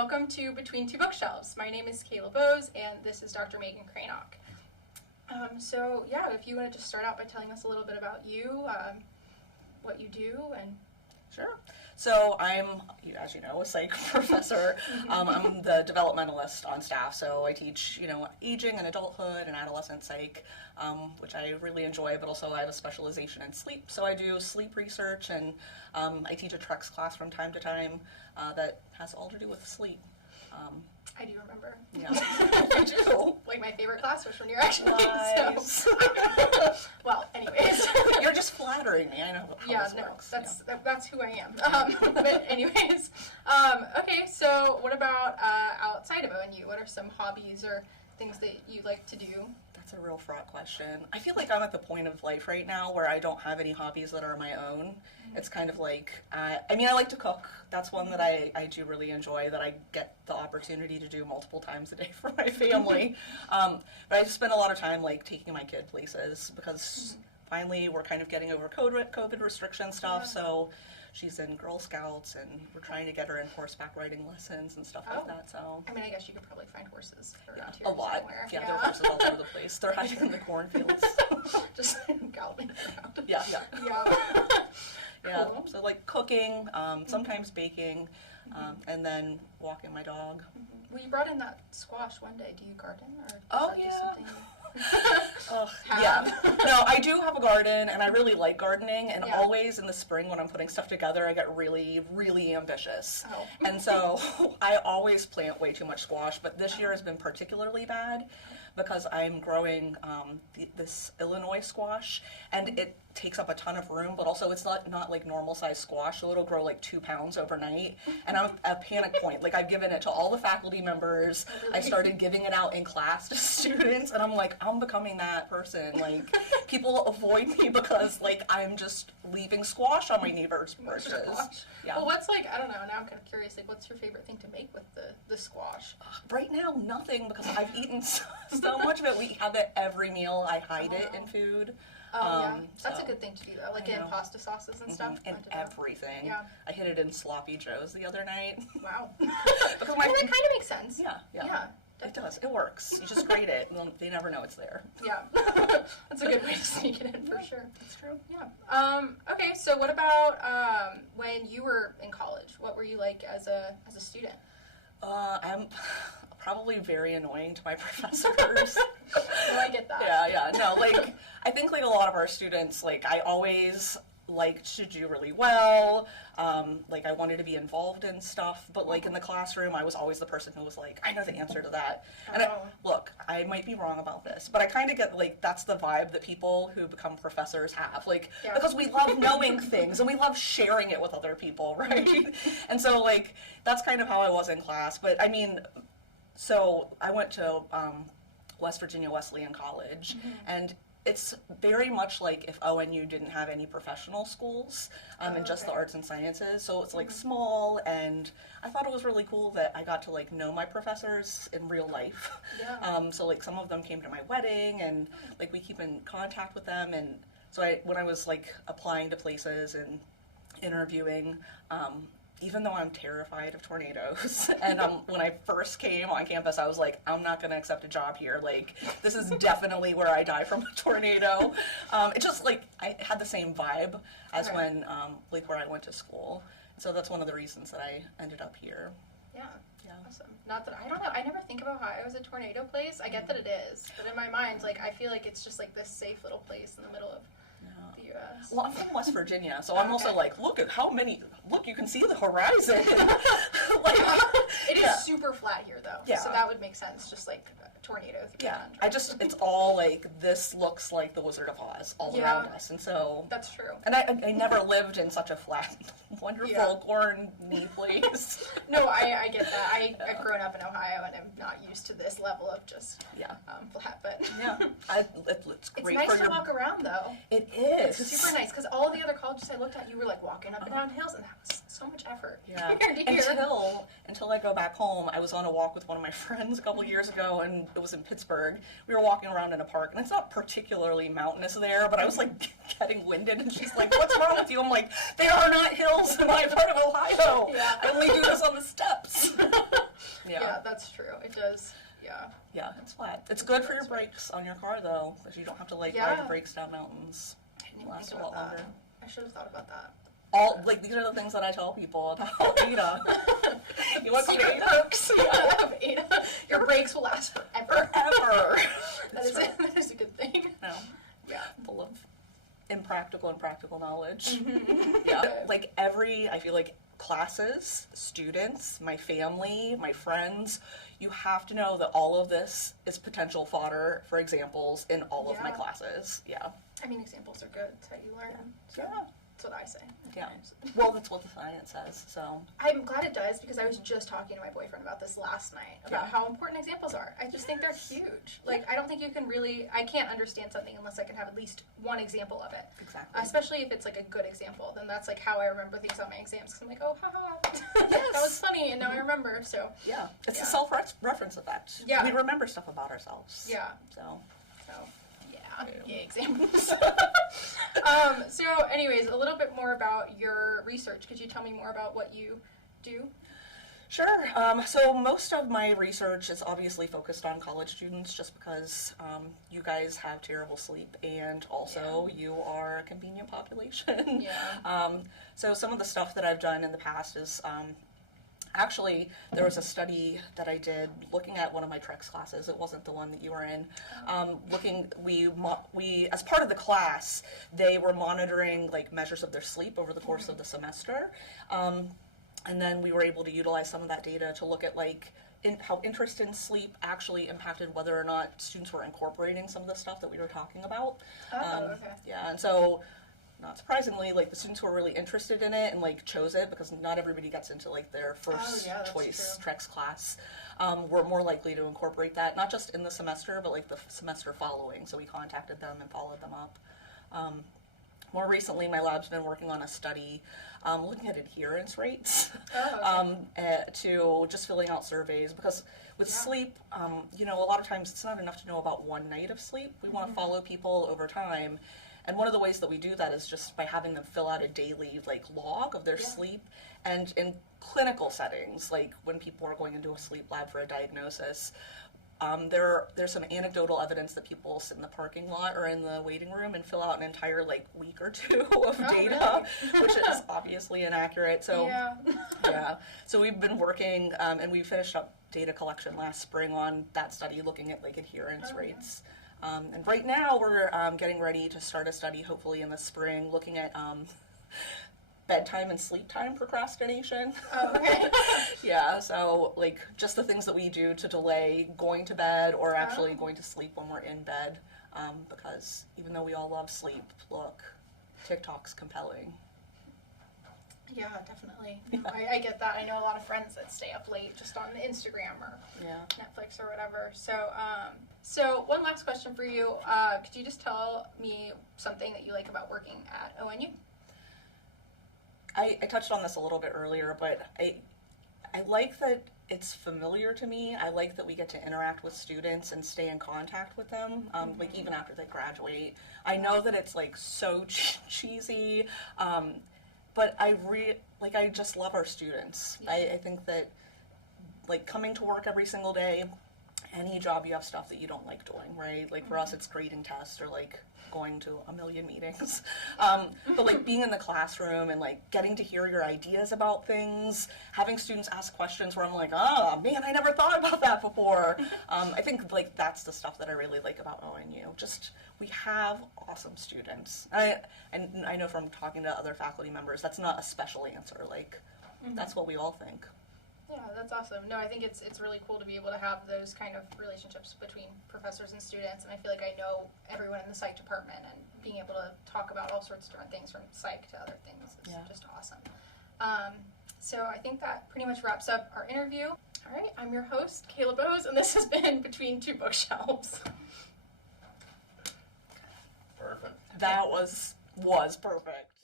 welcome to Between Two Bookshelves. My name is Kayla, Boaz, and this is Dr. Clegg-Kraynok. If you want to just start out by telling us a little bit about you, what you do, and... Sure. So I'm, as you know, a psych professor. I'm the developmentalist on staff, so I teach, aging and adulthood and adolescent psych, which I really enjoy, but also I have a specialization in sleep. So I do sleep research, and I teach a Trex class from time to time that has all to do with sleep. I do remember. Yeah. You do? Like, my favorite class was when you were actually... Nice. Well, anyways. You're just flattering me. I know how this works. That's who I am. But anyways. Okay, so what about outside of ONU? What are some hobbies or things that you like to do? That's a real fraught question. I feel like I'm at the point of life right now where I don't have any hobbies that are my own. Mm-hmm. It's kind of like, I like to cook. That's one that I do really enjoy, that I get the opportunity to do multiple times a day for my family. But I spend a lot of time taking my kid places because finally we're kind of getting over COVID restriction stuff. Yeah. So she's in Girl Scouts, and we're trying to get her in horseback riding lessons and stuff like that. So I guess you could probably find horses around here a lot. Somewhere. Yeah, there are horses all over the place. They're hiding in the cornfields. Just galloping around. Yeah. Yeah. Cool. So cooking, sometimes baking, and then walking my dog. Mm-hmm. Well, you brought in that squash one day. Do you garden, or just something? Yeah. No, I do have a garden, and I really like gardening, and always in the spring when I'm putting stuff together, I get really, really ambitious. Oh. And so I always plant way too much squash, but this year has been particularly bad because I'm growing this Illinois squash, and it takes up a ton of room, but also it's not like normal size squash, so it'll grow 2 pounds overnight, and I'm at a panic point. I've given it to all the faculty members. I started giving it out in class to students, and I'm I'm becoming that person. People avoid me because I'm just leaving squash on my neighbors' porches. Yeah. Well, what's I don't know, now I'm kind of curious, what's your favorite thing to make with the squash? Right now, nothing, because I've eaten so much of it. We have it every meal. I hide it in food. That's a good thing to do, though, in pasta sauces and stuff. And everything. Yeah. I hid it in sloppy joes the other night. Wow. Because that kind of makes sense. Yeah. It does. It works. You just grate it, and they never know it's there. Yeah. That's a good way to sneak it in, for sure. That's true. Yeah. Okay, so what about when you were in college? What were you like as a student? I'm probably very annoying to my professors. I get that. Yeah. No, I think a lot of our students, I always liked to do really well. I wanted to be involved in stuff, but in the classroom, I was always the person who was I know the answer to that. And look, I might be wrong about this, but I kind of get that's the vibe that people who become professors have, because we love knowing things and we love sharing it with other people, right? And so that's kind of how I was in class. But so I went to West Virginia Wesleyan College, and it's very much if ONU didn't have any professional schools and just the arts and sciences. So it's small, and I thought it was really cool that I got to know my professors in real life. Yeah. So some of them came to my wedding, and we keep in contact with them. And so when I was applying to places and interviewing, even though I'm terrified of tornadoes, and when I first came on campus, I was I'm not going to accept a job here. This is definitely where I die from a tornado. It just, I had the same vibe as when, where I went to school. So that's one of the reasons that I ended up here. Yeah. Awesome. Not that, I don't know, I never think about Ohio as a tornado place. I get that it is, but in my mind, I feel it's just this safe little place in the middle of the U.S. Well, I'm from West Virginia, so I'm also look, you can see the horizon. It is super flat here, though. Yeah. So that would make sense, just a tornado through the country. It's all this looks like the Wizard of Oz all around us, and so. That's true. And I never lived in such a flat, wonderful, corny place. No, I get that. I've grown up in Ohio, and I'm not used to this level of just flat, but. Yeah. It's great it's nice to walk around, though. It is. It's super nice, because all the other colleges I looked at, you were walking up and down hills, and that was so much effort. Yeah. Until I go back home, I was on a walk with one of my friends a couple years ago, and it was in Pittsburgh. We were walking around in a park, and it's not particularly mountainous there, but I was getting winded, and she's like, "What's wrong with you?" I'm like, "There are not hills in my part of Ohio. I only do this on the steps." that's true. It does. Yeah. Yeah, it's flat. It's good for your brakes on your car, though, because you don't have to, like, ride the brakes down mountains. I didn't even Lasts think a lot about that. longer. I should have thought about that. These are the things that I tell people about Ada. You want some Secret perks of Ada. Your brakes will last forever. Forever. That is a good thing. No. Yeah. Full of impractical and practical knowledge. Mm-hmm. Yeah. Like I feel like classes, students, my family, my friends, you have to know that all of this is potential fodder for examples in all of my classes. Yeah. I mean, examples are good. It's how you learn. So Yeah. that's what I say. Yeah. Well, that's what the science says, so. I'm glad it does, because I was just talking to my boyfriend about this last night, about how important examples are. I just think they're huge. Like, I don't think you can I can't understand something unless I can have at least one example of it. Exactly. Especially if it's, like, a good example. Then that's, like, how I remember things on my exams. Because I'm like, oh, haha, that was funny, and now I remember, so. Yeah. It's the self-reference effect. Yeah. We remember stuff about ourselves. Yeah. So. Yeah, examples. So anyways, a little bit more about your research. Could you tell me more about what you do? Sure. So most of my research is obviously focused on college students, just because you guys have terrible sleep, and also you are a convenient population. Yeah. So some of the stuff that I've done in the past is actually, there was a study that I did looking at one of my Trex classes. It wasn't the one that you were in. We as part of the class, they were monitoring like measures of their sleep over the course of the semester, and then we were able to utilize some of that data to look at like how interest in sleep actually impacted whether or not students were incorporating some of the stuff that we were talking about. Okay. Yeah, and so. Not surprisingly, like the students who were really interested in it and like chose it, because not everybody gets into like their first choice Trex class, were more likely to incorporate that, not just in the semester, but like the semester following. So we contacted them and followed them up. More recently, my lab's been working on a study looking at adherence rates to just filling out surveys, because with sleep, a lot of times it's not enough to know about one night of sleep. We want to follow people over time. And one of the ways that we do that is just by having them fill out a daily like log of their sleep. And in clinical settings, like when people are going into a sleep lab for a diagnosis, there's some anecdotal evidence that people sit in the parking lot or in the waiting room and fill out an entire like week or two of data, really? Which is obviously inaccurate. So so we've been working and we finished up data collection last spring on that study, looking at like adherence rates. And right now we're getting ready to start a study, hopefully in the spring, looking at bedtime and sleep time procrastination. Oh, okay. Yeah, so like just the things that we do to delay going to bed or actually going to sleep when we're in bed, because even though we all love sleep, look, TikTok's compelling. Yeah, definitely. No, I get that. I know a lot of friends that stay up late just on Instagram or Netflix or whatever. So one last question for you. Could you just tell me something that you like about working at ONU? I touched on this a little bit earlier, but I like that it's familiar to me. I like that we get to interact with students and stay in contact with them, like even after they graduate. I know that it's like so cheesy, but I just love our students. I think that like coming to work every single day, any job you have stuff that you don't like doing, right? Like for us it's grading tests or like going to a million meetings. But like being in the classroom and like getting to hear your ideas about things, having students ask questions where I'm like, oh man, I never thought about that before. I think like that's the stuff that I really like about ONU. Just we have awesome students. And I know from talking to other faculty members, that's not a special answer. Like that's what we all think. Yeah, that's awesome. No, I think it's really cool to be able to have those kind of relationships between professors and students, and I feel like I know everyone in the psych department, and being able to talk about all sorts of different things from psych to other things is just awesome. So I think that pretty much wraps up our interview. All right, I'm your host, Kayla Boaz, and this has been Between Two Bookshelves. Perfect. That was perfect.